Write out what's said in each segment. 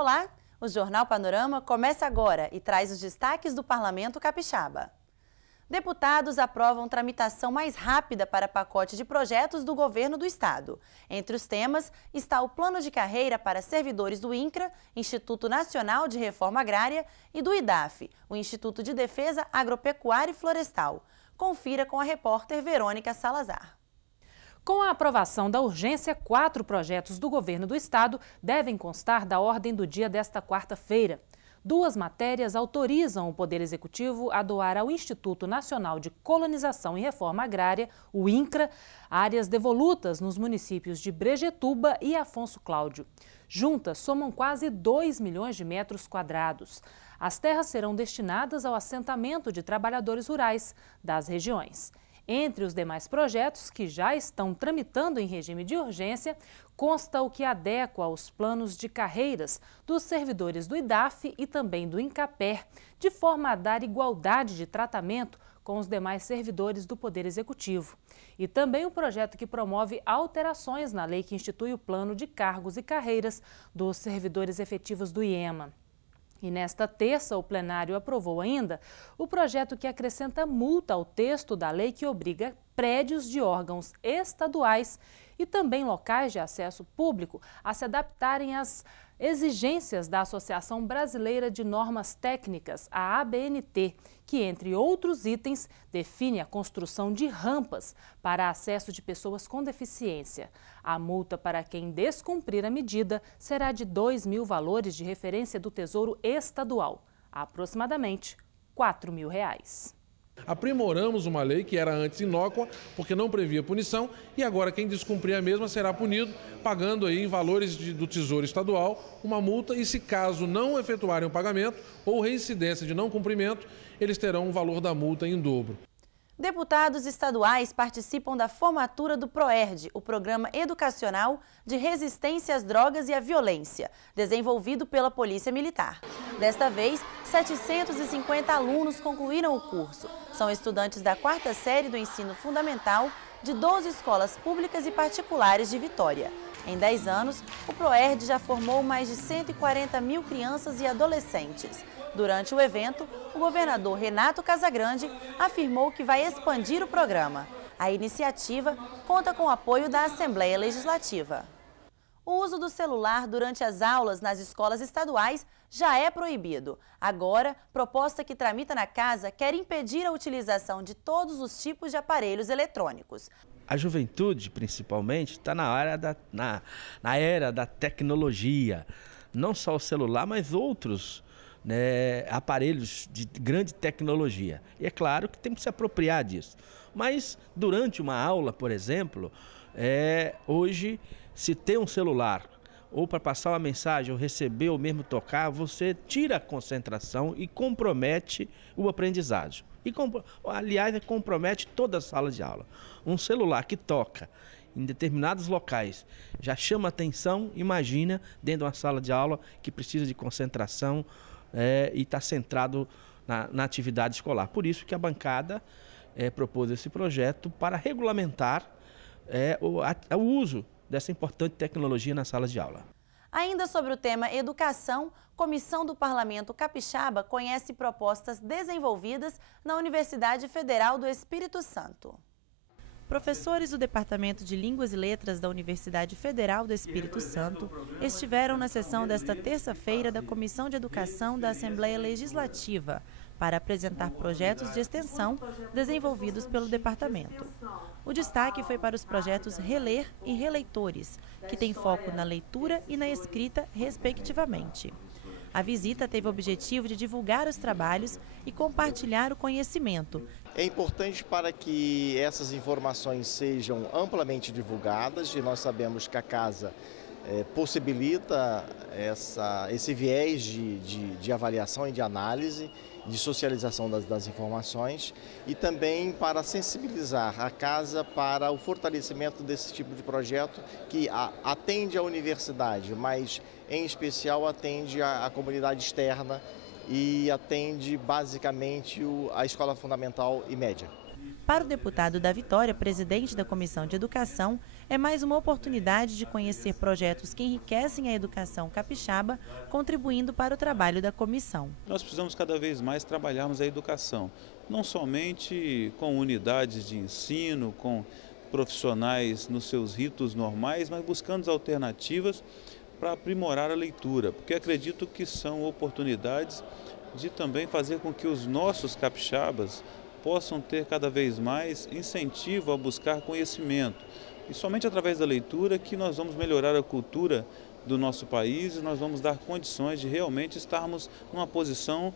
Olá, o Jornal Panorama começa agora e traz os destaques do Parlamento Capixaba. Deputados aprovam tramitação mais rápida para pacote de projetos do governo do estado. Entre os temas está o plano de carreira para servidores do INCRA, Instituto Nacional de Reforma Agrária, e do IDAF, o Instituto de Defesa Agropecuária e Florestal. Confira com a repórter Verônica Salazar. Com a aprovação da urgência, 4 projetos do governo do estado devem constar da ordem do dia desta quarta-feira. 2 matérias autorizam o Poder Executivo a doar ao Instituto Nacional de Colonização e Reforma Agrária, o INCRA, áreas devolutas nos municípios de Brejetuba e Afonso Cláudio. Juntas, somam quase 2 milhões de metros quadrados. As terras serão destinadas ao assentamento de trabalhadores rurais das regiões. Entre os demais projetos que já estão tramitando em regime de urgência, consta o que adequa aos planos de carreiras dos servidores do IDAF e também do INCAPER, de forma a dar igualdade de tratamento com os demais servidores do Poder Executivo. E também o projeto que promove alterações na lei que institui o plano de cargos e carreiras dos servidores efetivos do IEMA. E nesta terça, o plenário aprovou ainda o projeto que acrescenta multa ao texto da lei que obriga prédios de órgãos estaduais e também locais de acesso público a se adaptarem às exigências da Associação Brasileira de Normas Técnicas, a ABNT, que, entre outros itens, define a construção de rampas para acesso de pessoas com deficiência. A multa para quem descumprir a medida será de 2.000 valores de referência do Tesouro Estadual, aproximadamente R$4.000. Aprimoramos uma lei que era antes inócua, porque não previa punição, e agora quem descumprir a mesma será punido, pagando aí em valores do Tesouro Estadual uma multa, e se caso não efetuarem o pagamento ou reincidência de não cumprimento, eles terão o valor da multa em dobro. Deputados estaduais participam da formatura do PROERD, o Programa Educacional de Resistência às Drogas e à Violência, desenvolvido pela Polícia Militar. Desta vez, 750 alunos concluíram o curso. São estudantes da 4ª série do ensino fundamental de 12 escolas públicas e particulares de Vitória. Em 10 anos, o PROERD já formou mais de 140 mil crianças e adolescentes. Durante o evento, o governador Renato Casagrande afirmou que vai expandir o programa. A iniciativa conta com o apoio da Assembleia Legislativa. O uso do celular durante as aulas nas escolas estaduais já é proibido. Agora, proposta que tramita na casa quer impedir a utilização de todos os tipos de aparelhos eletrônicos. A juventude, principalmente, está na era da tecnologia. Não só o celular, mas outros aparelhos de grande tecnologia. E é claro que temos que se apropriar disso. Mas durante uma aula, por exemplo, hoje, se tem um celular ou para passar uma mensagem, ou receber, ou mesmo tocar, você tira a concentração e compromete o aprendizagem. Aliás, compromete toda a sala de aula. Um celular que toca em determinados locais já chama atenção, imagina, dentro de uma sala de aula que precisa de concentração e está centrado na atividade escolar. Por isso que a bancada propôs esse projeto para regulamentar o uso dessa importante tecnologia nas salas de aula. Ainda sobre o tema educação, Comissão do Parlamento Capixaba conhece propostas desenvolvidas na Universidade Federal do Espírito Santo. Professores do Departamento de Línguas e Letras da Universidade Federal do Espírito Santo estiveram na sessão desta terça-feira da Comissão de Educação da Assembleia Legislativa para apresentar projetos de extensão desenvolvidos pelo departamento. O destaque foi para os projetos Reler e Releitores, que têm foco na leitura e na escrita, respectivamente. A visita teve o objetivo de divulgar os trabalhos e compartilhar o conhecimento. É importante para que essas informações sejam amplamente divulgadas, e nós sabemos que a casa possibilita esse viés de avaliação e de análise, de socialização das informações, e também para sensibilizar a casa para o fortalecimento desse tipo de projeto que atende à universidade, mas em especial atende à comunidade externa e atende basicamente a escola fundamental e média. Para o deputado da Vitória, presidente da Comissão de Educação, é mais uma oportunidade de conhecer projetos que enriquecem a educação capixaba, contribuindo para o trabalho da comissão. Nós precisamos cada vez mais trabalharmos a educação, não somente com unidades de ensino, com profissionais nos seus ritos normais, mas buscando alternativas para aprimorar a leitura, porque acredito que são oportunidades de também fazer com que os nossos capixabas possam ter cada vez mais incentivo a buscar conhecimento. E somente através da leitura que nós vamos melhorar a cultura do nosso país e nós vamos dar condições de realmente estarmos numa posição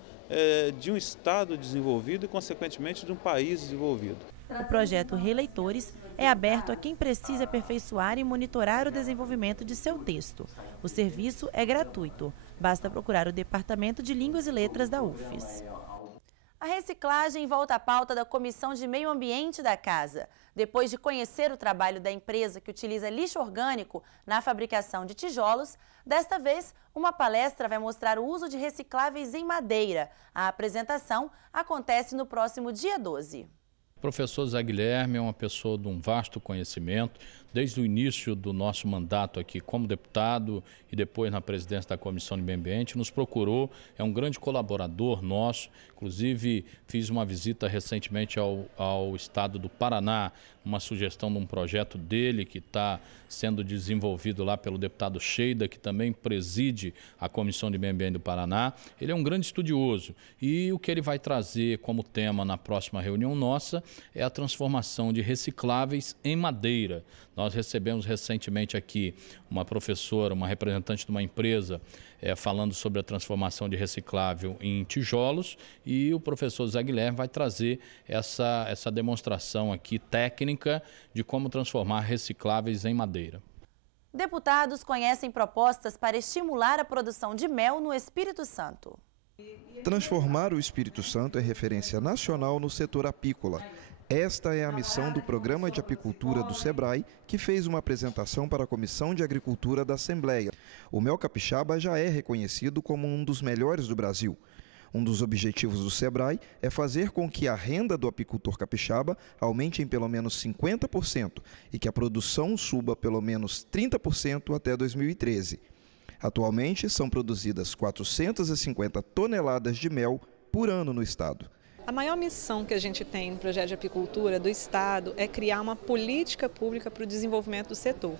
de um Estado desenvolvido e, consequentemente, de um país desenvolvido. O projeto Releitores é aberto a quem precisa aperfeiçoar e monitorar o desenvolvimento de seu texto. O serviço é gratuito. Basta procurar o Departamento de Línguas e Letras da UFES. A reciclagem volta à pauta da Comissão de Meio Ambiente da Casa. Depois de conhecer o trabalho da empresa que utiliza lixo orgânico na fabricação de tijolos, desta vez uma palestra vai mostrar o uso de recicláveis em madeira. A apresentação acontece no próximo dia 12. O professor Zé Guilherme é uma pessoa de um vasto conhecimento. Desde o início do nosso mandato aqui como deputado e depois na presidência da Comissão de Meio Ambiente, nos procurou, é um grande colaborador nosso. Inclusive, fiz uma visita recentemente ao estado do Paraná, uma sugestão de um projeto dele que está sendo desenvolvido lá pelo deputado Sheida, que também preside a Comissão de Meio Ambiente do Paraná. Ele é um grande estudioso e o que ele vai trazer como tema na próxima reunião nossa é a transformação de recicláveis em madeira. Nós recebemos recentemente aqui uma professora, uma representante de uma empresa, falando sobre a transformação de reciclável em tijolos, e o professor Zé Guilherme vai trazer essa demonstração aqui técnica de como transformar recicláveis em madeira. Deputados conhecem propostas para estimular a produção de mel no Espírito Santo. Transformar o Espírito Santo é referência nacional no setor apícola. Esta é a missão do Programa de Apicultura do SEBRAE, que fez uma apresentação para a Comissão de Agricultura da Assembleia. O mel capixaba já é reconhecido como um dos melhores do Brasil. Um dos objetivos do SEBRAE é fazer com que a renda do apicultor capixaba aumente em pelo menos 50% e que a produção suba pelo menos 30% até 2013. Atualmente, são produzidas 450 toneladas de mel por ano no estado. A maior missão que a gente tem no projeto de apicultura do Estado é criar uma política pública para o desenvolvimento do setor.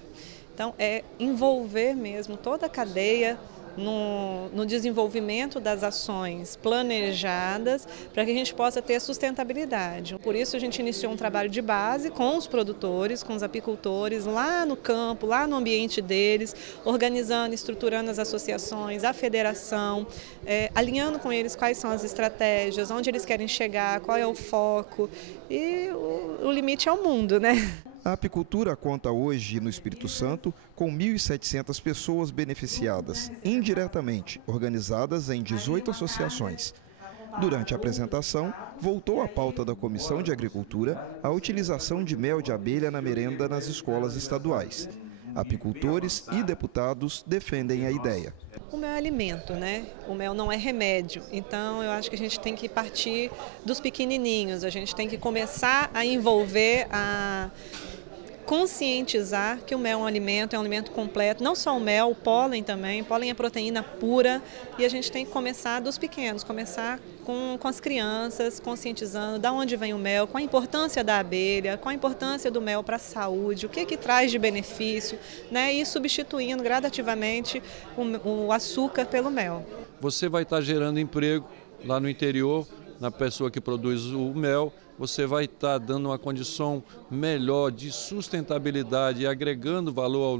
Então, é envolver mesmo toda a cadeia no desenvolvimento das ações planejadas para que a gente possa ter sustentabilidade. Por isso a gente iniciou um trabalho de base com os produtores, com os apicultores, lá no campo, lá no ambiente deles, organizando, estruturando as associações, a federação, alinhando com eles quais são as estratégias, onde eles querem chegar, qual é o foco, e o limite é o mundo, né? A apicultura conta hoje no Espírito Santo com 1.700 pessoas beneficiadas, indiretamente, organizadas em 18 associações. Durante a apresentação, voltou à pauta da Comissão de Agricultura a utilização de mel de abelha na merenda nas escolas estaduais. Apicultores e deputados defendem a ideia. O mel é alimento, né? O mel não é remédio. Então, eu acho que a gente tem que partir dos pequenininhos. A gente tem que começar a envolver, a conscientizar que o mel é um alimento completo. Não só o mel, o pólen também. O pólen é proteína pura. E a gente tem que começar dos pequenos, começar com as crianças, conscientizando de onde vem o mel, qual a importância da abelha, qual a importância do mel para a saúde, o que traz de benefício, né? E substituindo gradativamente o açúcar pelo mel. Você vai estar gerando emprego lá no interior, na pessoa que produz o mel, você vai estar dando uma condição melhor de sustentabilidade e agregando valor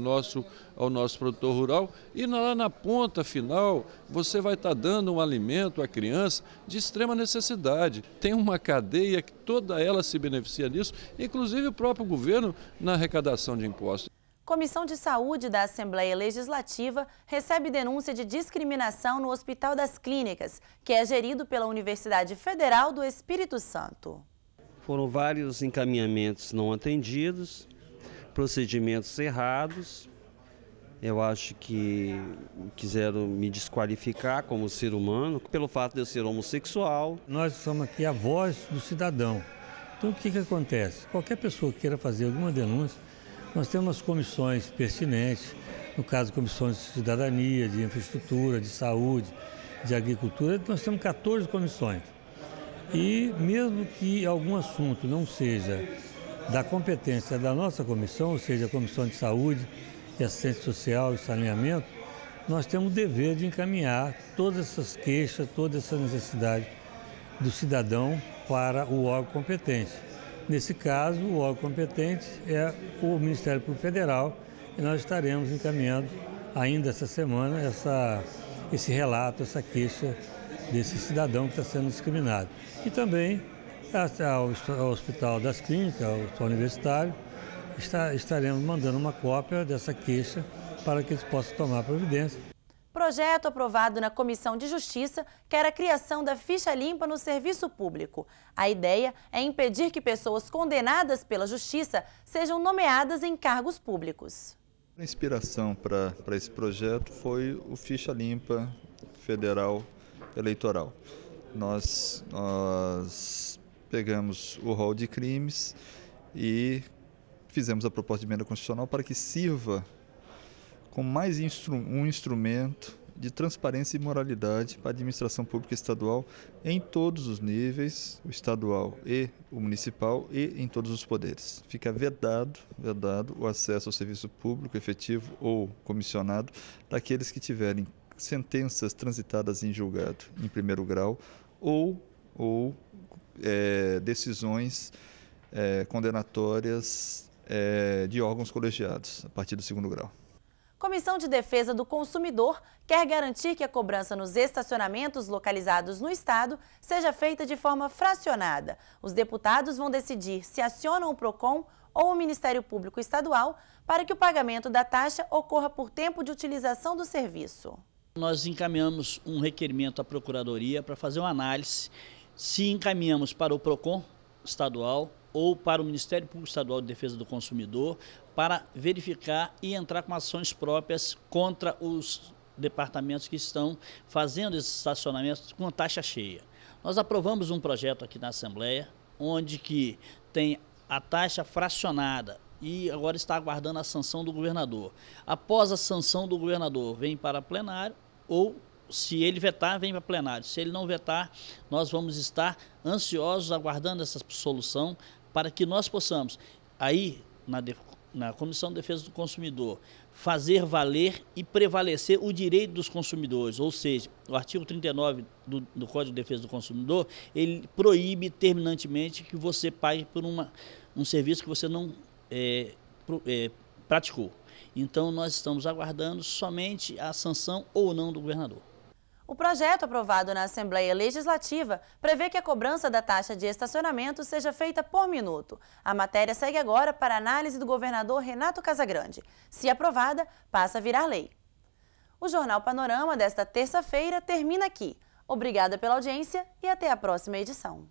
ao nosso produtor rural, e lá na ponta final você vai estar dando um alimento à criança de extrema necessidade. Tem uma cadeia que toda ela se beneficia disso, inclusive o próprio governo na arrecadação de impostos. Comissão de Saúde da Assembleia Legislativa recebe denúncia de discriminação no Hospital das Clínicas, que é gerido pela Universidade Federal do Espírito Santo. Foram vários encaminhamentos não atendidos, procedimentos errados. Eu acho que quiseram me desqualificar como ser humano pelo fato de eu ser homossexual. Nós somos aqui a voz do cidadão. Então, o que acontece? Qualquer pessoa que queira fazer alguma denúncia, nós temos comissões pertinentes, no caso, comissões de cidadania, de infraestrutura, de saúde, de agricultura, nós temos 14 comissões. E mesmo que algum assunto não seja da competência da nossa comissão, ou seja, a Comissão de Saúde e Assistência Social e Saneamento, nós temos o dever de encaminhar todas essas queixas, toda essa necessidade do cidadão para o órgão competente. Nesse caso, o órgão competente é o Ministério Público Federal e nós estaremos encaminhando ainda essa semana esse relato, essa queixa desse cidadão que está sendo discriminado. E também ao Hospital das Clínicas, ao Hospital Universitário, estaremos mandando uma cópia dessa queixa para que eles possam tomar providência. Projeto aprovado na Comissão de Justiça quer a criação da ficha limpa no serviço público. A ideia é impedir que pessoas condenadas pela Justiça sejam nomeadas em cargos públicos. A inspiração para esse projeto foi o Ficha Limpa Federal Eleitoral. Nós pegamos o rol de crimes e fizemos a proposta de emenda constitucional para que sirva como mais um instrumento de transparência e moralidade para a administração pública estadual em todos os níveis, o estadual e o municipal, e em todos os poderes. Fica vedado o acesso ao serviço público efetivo ou comissionado daqueles que tiverem sentenças transitadas em julgado em primeiro grau ou decisões condenatórias de órgãos colegiados a partir do segundo grau. Comissão de Defesa do Consumidor quer garantir que a cobrança nos estacionamentos localizados no Estado seja feita de forma fracionada. Os deputados vão decidir se acionam o PROCON ou o Ministério Público Estadual para que o pagamento da taxa ocorra por tempo de utilização do serviço. Nós encaminhamos um requerimento à Procuradoria para fazer uma análise se encaminhamos para o PROCON estadual ou para o Ministério Público Estadual de Defesa do Consumidor para verificar e entrar com ações próprias contra os departamentos que estão fazendo esses estacionamentos com taxa cheia. Nós aprovamos um projeto aqui na Assembleia, onde que tem a taxa fracionada e agora está aguardando a sanção do governador. Após a sanção do governador, vem para plenário ou, se ele vetar, vem para plenário. Se ele não vetar, nós vamos estar ansiosos aguardando essa solução para que nós possamos, aí, na Comissão de Defesa do Consumidor, fazer valer e prevalecer o direito dos consumidores, ou seja, o artigo 39 do Código de Defesa do Consumidor, ele proíbe terminantemente que você pague por um serviço que você não praticou. Então, nós estamos aguardando somente a sanção ou não do governador. O projeto aprovado na Assembleia Legislativa prevê que a cobrança da taxa de estacionamento seja feita por minuto. A matéria segue agora para análise do governador Renato Casagrande. Se aprovada, passa a virar lei. O Jornal Panorama desta terça-feira termina aqui. Obrigada pela audiência e até a próxima edição.